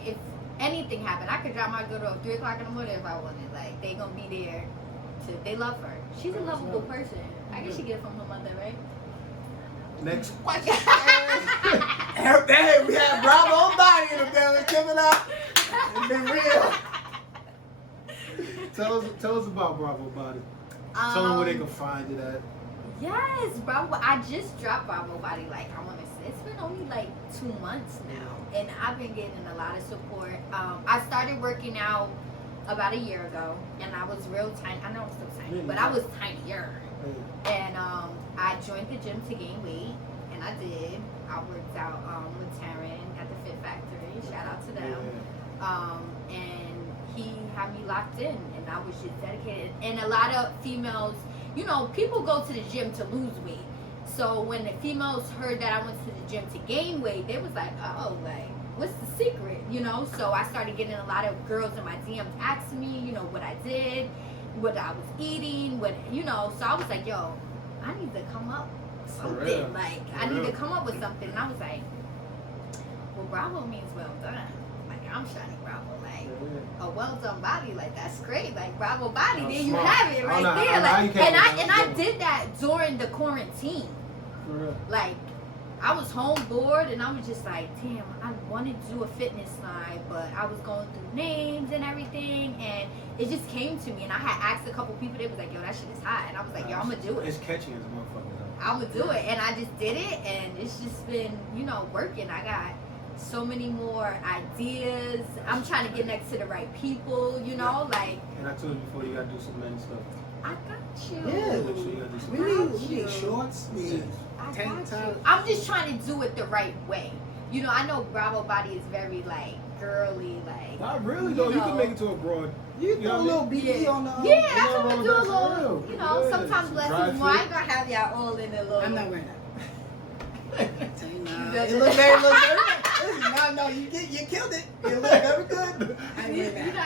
if anything happened, I could drop my girl at 3 o'clock in the morning if I wanted. Like they gonna be there. They love her. She's a lovable person. I guess she get it from her mother, right? Next question. Hey, we had Bravo Bodyy in the building coming up. It's been real. Tell us about Bravo Bodyy. Tell them where they can find it at. Yes, Bravo. I just dropped Bravo Bodyy. Like I want to say, it's been only like 2 months now, and I've been getting a lot of support. I started working out about a year ago, and I was real tiny. I know I'm still tiny, but I was tinier. And I joined the gym to gain weight, and I did. I worked out with Taryn at the Fit Factory. Shout out to them. And he had me locked in, and I was just dedicated. And a lot of females, you know, people go to the gym to lose weight. So when the females heard that I went to the gym to gain weight, they was like, oh, like, what's the secret? You know? So I started getting a lot of girls in my DMs asking me, you know, what I did, what I was eating, what, you know. So I was like, yo, I need to come up with something. real. Like, For I need real. to come up with something. And I was like, well, Bravo means well done. Like, I'm shining Bravo. Like, a well done body, like that's great. Like Bravo Body, That's there you smart. have it I right know- I there. know how you Like, came and with I that. and I did that during the quarantine. For real. Like, I was home bored, and I was just like, damn, I wanted to do a fitness line, but I was going through names and everything, and it just came to me. And I had asked a couple people, they was like, yo, that shit is hot, and I was like, yo, I'm gonna do It's it. catchy as a motherfucker. I'm gonna do it, and I just did it, and it's just been, you know, working. I got so many more ideas. I'm trying to get next to the right people, you know, like. And I told you before, you gotta do some men stuff. I got you. Yeah, make sure you gotta do some We need shorts. We need I tank got you. tops. I'm just trying to do it the right way. You know, I know Bravo Bodyy is very like girly, like. Not really though. You can make it to a broad. You You throw know a little what BB Yeah. on the. Yeah, that's nothing what wrong we with do a that, for little. real. You know, Yeah, sometimes some less dry is more. I fit. ain't gonna have y'all all in a little. I'm not wearing that. You It better- looks very good. Listen, no, you killed it. It looked very good. I ain't You wearing not-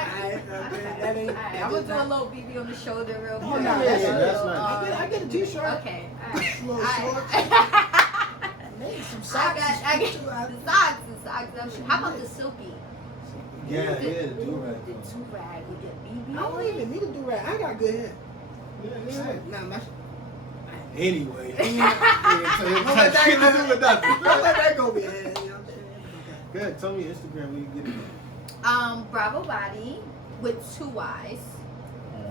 that. That ain't. Alright, I'm gonna do a little BB on the shoulder real Oh, quick. no, Just that's a nice. little, That's I get a t-shirt. Okay, alright. Little shorts. Alright. Maybe some I socks. got the socks. How about the silky? Yeah, The- yeah, do The right. do-rag with the BB I on don't it. even need to do that. I got good hair. Yeah, yeah. Nah, my. anyway. Don't It's let shit to do with nothing. Don't let that go behind. You know what I'm saying? Okay. Good. Tell me your Instagram where you get it. Bravo Bodyy with 2 Y's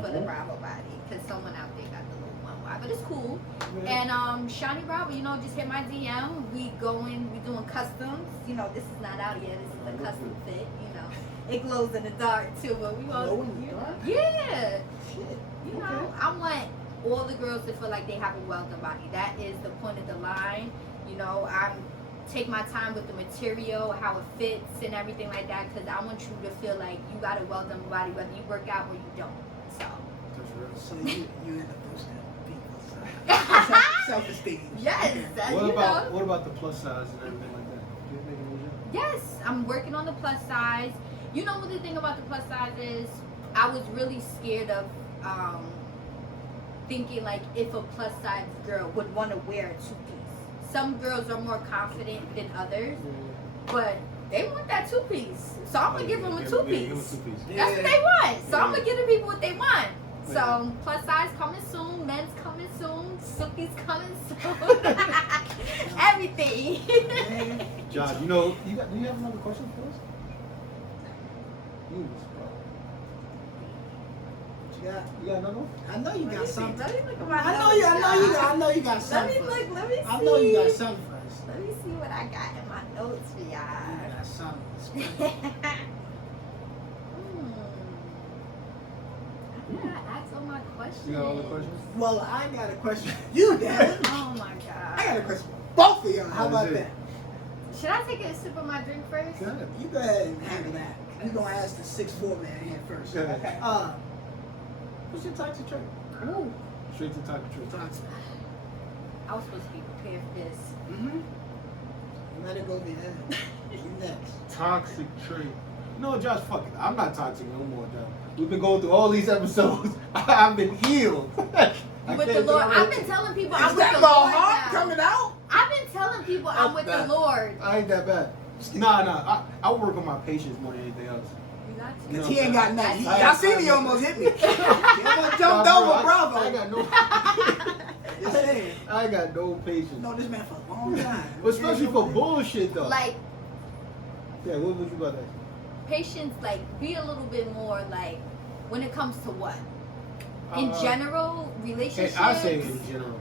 for the Bravo Bodyy, because someone out there got the little 1 Y, but it's cool. And Shani Bravo, you know, just hit my DM. We doing customs. You know, this is not out yet. This is a custom fit. You know, it glows in the dark too, but we want. Glow in the dark? Yeah. Shit. You know, I want all the girls to feel like they have a well-done body. That is the point of the line. You know, I take my time with the material, how it fits, and everything like that, because I want you to feel like you got a well-done body, whether you work out or you don't. So. So you end up boosting people's self-esteem. Yes. Okay. What about the plus size and everything like that? Do you make a motion? Yes, I'm working on the plus size. You know what the thing about the plus size is? I was really scared of thinking like if a plus size girl would want to wear a 2-piece. Some girls are more confident than others, but they want that 2-piece. So I'm gonna give them a 2-piece. That's what they want. So I'm gonna give the people what they want. So plus size coming soon, men's coming soon, Silky's coming soon. Everything. Josh, do you have another question for us? You got another one? I know you got something. Let me look at my I know you got Let something. me look. Let me see. I know you got something for us. Let me see what I got in my notes for You y'all. got something. I gotta ask all my questions. You got all the questions? Well, I got a question. You damn. Oh my I got a god. question. Both of y'all. How about That is that? Should I take a sip of my drink first? Go ahead. You go ahead and handle that. We're gonna ask the 6'4" man here first. Go ahead. Okay. What's your toxic trait? Ooh. Straight to talk the truth. Toxic. I was supposed to be prepared for this. Let it go behind. You next. Toxic trait. No, Josh, fuck it. I'm not toxic no more, Josh. We've been going through all these episodes. I've been healed. With the Lord. I've been telling people I'm Is with that the my Lord heart now. coming out? I've been telling people I'm with the Lord. I ain't that bad. Nah. I work on my patience more than anything else. You got to. No. Cause he ain't got nothing. I- Y'all seen he almost hit me. He almost jumped over Bravo. I ain't got no. Just saying. I ain't got no patience. Know this man for a long time. But especially for bullshit though. Like, Yeah, what was you about that? patience, like, be a little bit more, like, when it comes to what? In general, Hey, relationships? I say in general.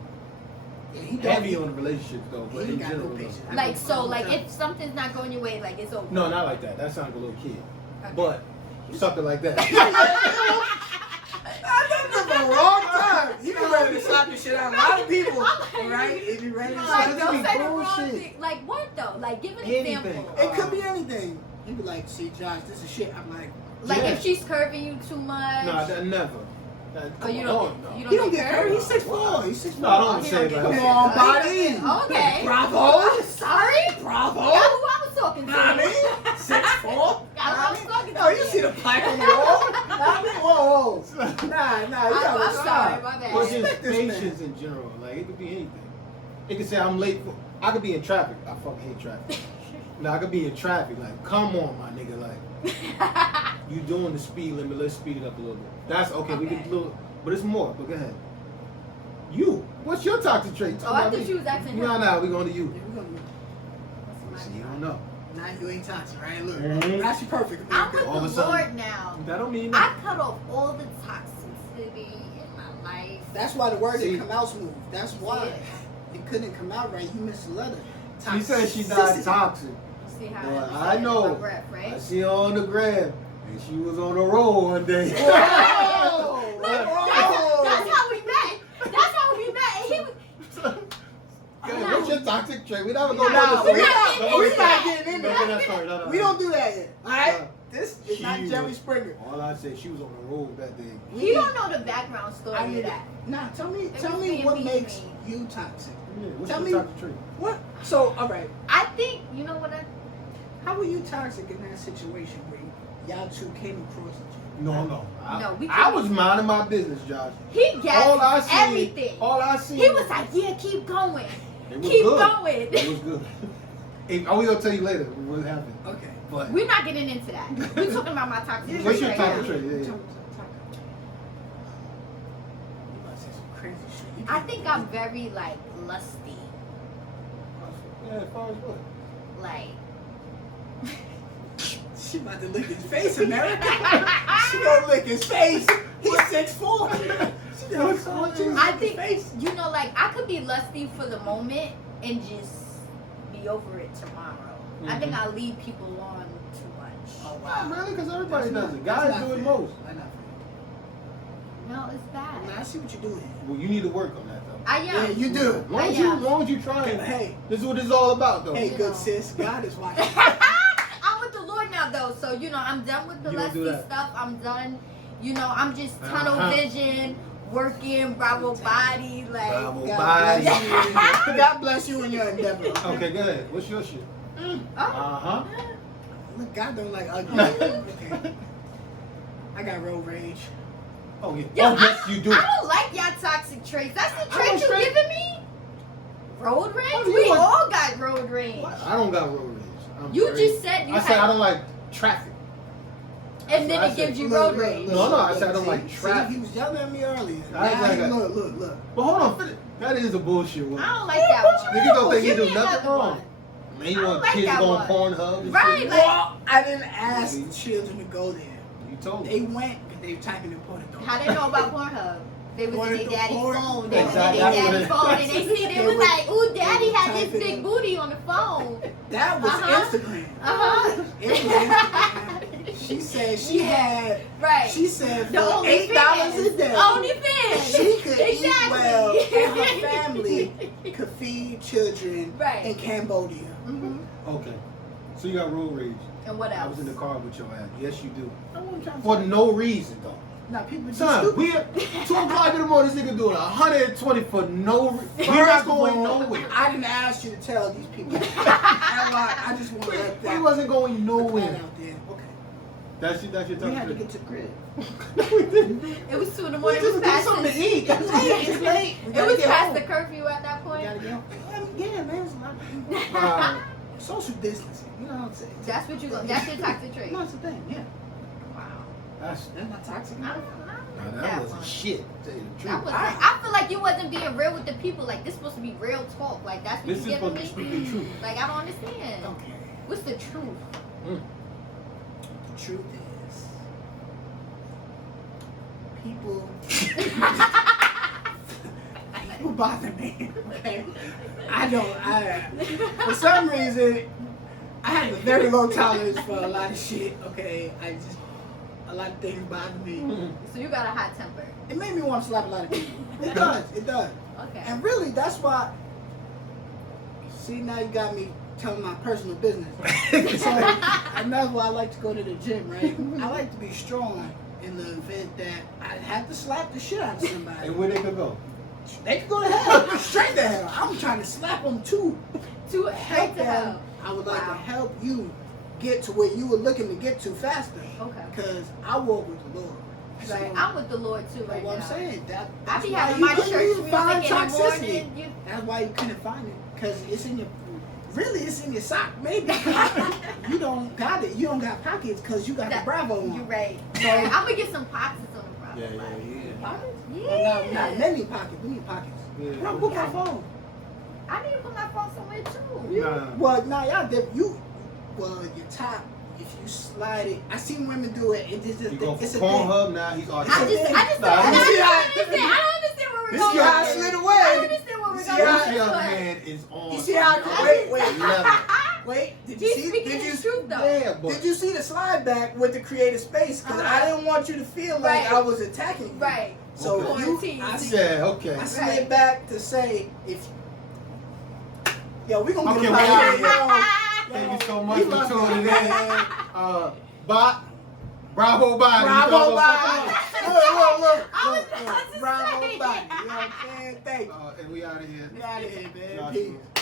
Yeah, he Heavy on the relationships though, but He in ain't got no general. though. patience. Like, so, like, if something's not going your way, like, it's over. No, not like that. That sounds like a little kid. Okay. But something like that. I done this for a long time. He be ready to slap the shit out of a lot of people. Right? He be ready to slap Like, That don't be say the wrong bullshit. thing. Like, what though? Like, give an Anything. example. It could be anything. He be like, see, Josh, this is shit. I'm like, Like, Yeah. if she's curving you too much. No, that never. Oh, you Come don't on, get, no. you he don't don't get curvy. He's curved? 6'4". He's 6'4". No, I don't Oh, he say don't it get like Come that. on, buddy. Okay. Bravo. I'm sorry. Bravo. That's who I was talking to. Nah, man. 6'4". That's who I was talking to. Oh, you see the plaque on the wall? Nah, man. Whoa. Nah, you gotta I'm stop. sorry, my bad. But just Respect this man. patience in general. Like, it could be anything. It could say I'm late for. I could be in traffic. I fucking hate traffic. No, I could be in traffic. Like, come on, my nigga. Like, you doing the speed limit. Let's speed it up a little bit. That's okay. We Okay. can do it. But it's more. But go ahead. You. What's your toxic trait? Talk Oh, I about thought me. you was asking him. No, we going to you. Yeah, we gonna- What's You my- don't know. Nah, you ain't toxic, right? Look, Mhm. that's you perfect. I'm with All of a the sudden. Lord now. That don't mean I nothing. cut off all the toxicity in my life. That's why the word See. didn't come out smooth. That's why Yeah. it couldn't come out right. You missed the letter. She said she died Toxicity. toxic. You see how Well, I I know. My breath, right? I see her on the gram, and she was on the roll one day. Whoa! That's how we met. That's how we met. And he was, Yeah, what's your toxic trait? We never No, go down we're this not road. getting We're into not that. getting into No, that. that's fine. No. We don't do that yet. All right? No. This is not She Jerry was- Springer. All I said, she was on the road that day. he don't know the background story I of need that. Nah, tell me was being what mean to makes me. you toxic. Yeah, what's Tell your me- toxic trait? What? So, all right. I think, you know what I... How were you toxic in that situation where y'all two came across each other? No. No, we I can't- was minding my business, Josh. He All I guessed seen, everything. All I seen. He was like, yeah, keep going. It was Keep good. going. It was good. I'm gonna tell you later what happened. Okay. But We're not getting into that. We're talking about my toxic what's trait your right toxic now. trait? Yeah, You yeah. about to say some crazy shit. You I think I'm very like lusty. Yeah, as far as what? Like She about to lick his face, America. She gonna lick his face. He's 6'4". She gonna I think you know, like I could be lusty for the moment and just be over it tomorrow. I think I lead people on too much. Oh Wow, wow. really? Because everybody That's does not- it. that's Guys not do it fair. most. That's not fair. No, it's bad. Now, I see what you're doing. Well, you need to work on that though. I Yeah, am. you do. As long as I you, am. as long as you try it. Hey, This is what it's all about though. hey, You good know. sis. God is watching. I'm with the Lord now though, so you know I'm done with the You don't do lusty that. stuff. I'm done. You know, I'm just tunnel Uh-huh. vision, working, Bravo Bodyy, like. Bravo God Bodyy. bless you. God bless you in your endeavor. Okay, go ahead. What's your shit? Oh. Uh-huh. Look, God don't like ugly. Okay. I got road rage. Oh, yeah. Yo, Oh, yes, you do. I don't like y'all toxic traits. That's the I don't trait you straight- giving me? Road rage? Oh, you We want- all got road rage. I don't got road rage. I'm You very- just said you I had, said I don't like traffic. and then I it said- gives you Look, road look, rage. No, no, I look, said I don't see, like see, traffic. he was yelling at me earlier. I Now said he- I got- look. But hold on, finish. That is a bullshit one. I don't like that one. Niggas don't think you Give do me nothing another wrong. one. Man, you I want don't like kids that going one. Pornhub and Right, shit? like- Well, I didn't ask See? the children to go there. You told They me. went because they were typing in porn. How they know about Pornhub? They was in Porn- their daddy's porn- phone. They was in Exactly. their That's what daddy's it- phone, and they see they was like, "Ooh, daddy had this Typing big in- booty on the phone." That was Instagram. Uh It was Instagram. She said she had. Right. She said The for $8 a day, OnlyFans. she could eat Exactly. well, and her family could feed children Right. in Cambodia. Mhm. Okay. So you got road rage. And what else? I was in the car with your ass. Yes, you do. I wasn't trying to For talk. no reason, though. Now people just Son, stupid. we at 2 o'clock in the morning, this nigga doing 120 for no reason. We're not going nowhere. I didn't ask you to tell these people. I just want to let We that, wasn't going put that nowhere. out there. Okay. That's your We had to topic. get to the crib. We didn't. It was 2 in the We morning. It just was get past something to the- eat. That's It's late. It's late. We It gotta was get past home. the curfew at that We point. gotta get home. Yeah, man. It's a lot. Wow. Social distancing. You know what I'm saying? That's what you go. That's your toxic trait. No, it's a thing. Yeah. Wow. That's, That's not toxic. I enough. don't nah, like that was one. a shit. Tell you the That truth. was. I feel like you wasn't being real with the people. Like this supposed to be real talk. Like that's what This you is giving supposed to me. speak the truth. Like I don't understand. Okay. What's the truth? The truth is, people bother me. Okay. For some reason, I have a very low tolerance for a lot of shit. Okay. A lot of things bother me. So you got a hot temper. It made me want to slap a lot of people. It does. It does. Okay. And really, that's why. See, now you got me telling my personal business. So, and that's why I like to go to the gym, right? I like to be strong in the event that I have to slap the shit out of somebody. And where they could go? They could go to hell, straight to hell. I'm trying to slap them too. To Help help them. them. I would like to Wow. help you get to where you were looking to get to faster. Okay. Because I walk with the Lord. Right. So, I'm with the Lord too you know right what now. I'm saying? I That's be why having you my couldn't church even music find in the toxicity. morning. You, That's why you couldn't find it, because it's in your, really it's in your sock, maybe. You don't got it. You don't got pockets because you got the Bravo You're one. right. So- I'm gonna get some pockets on the Bravo. Pockets? Yeah. Well, not many pockets. We need pockets. Yeah. Bro, book my phone. I need to put my phone somewhere too. Nah. Well, nah, y'all did. Well, your top, if you slide it, I seen women do it. It just, You go it's for a thing. Pornhub now, he's all I just don't Nah, understand. you see how- I don't understand where we're You going. see how I with slid this. away? I don't understand where we're You going. see how- with This this, young but- man is on. You see how? another Wait. level. Wait, did you He's see? speaking Did his you? truth though. Yeah, but Did you see the slide back with the creative space? Because I didn't want you to feel like Right. I was attacking you. Right. So Okay. Quarantine. I yeah, okay. I slid Right. back to say if. Yo, we gonna Okay, get we up out out of of here. here. Thank you so much We for love tuning you, in. man. Bravo Bodyy. Bravo Bodyy. Bodyy. Look. I was about to Bravo say. Bodyy. You know what I'm saying? Thank you. And we out of here. Get out of here, man. Josh. Peace.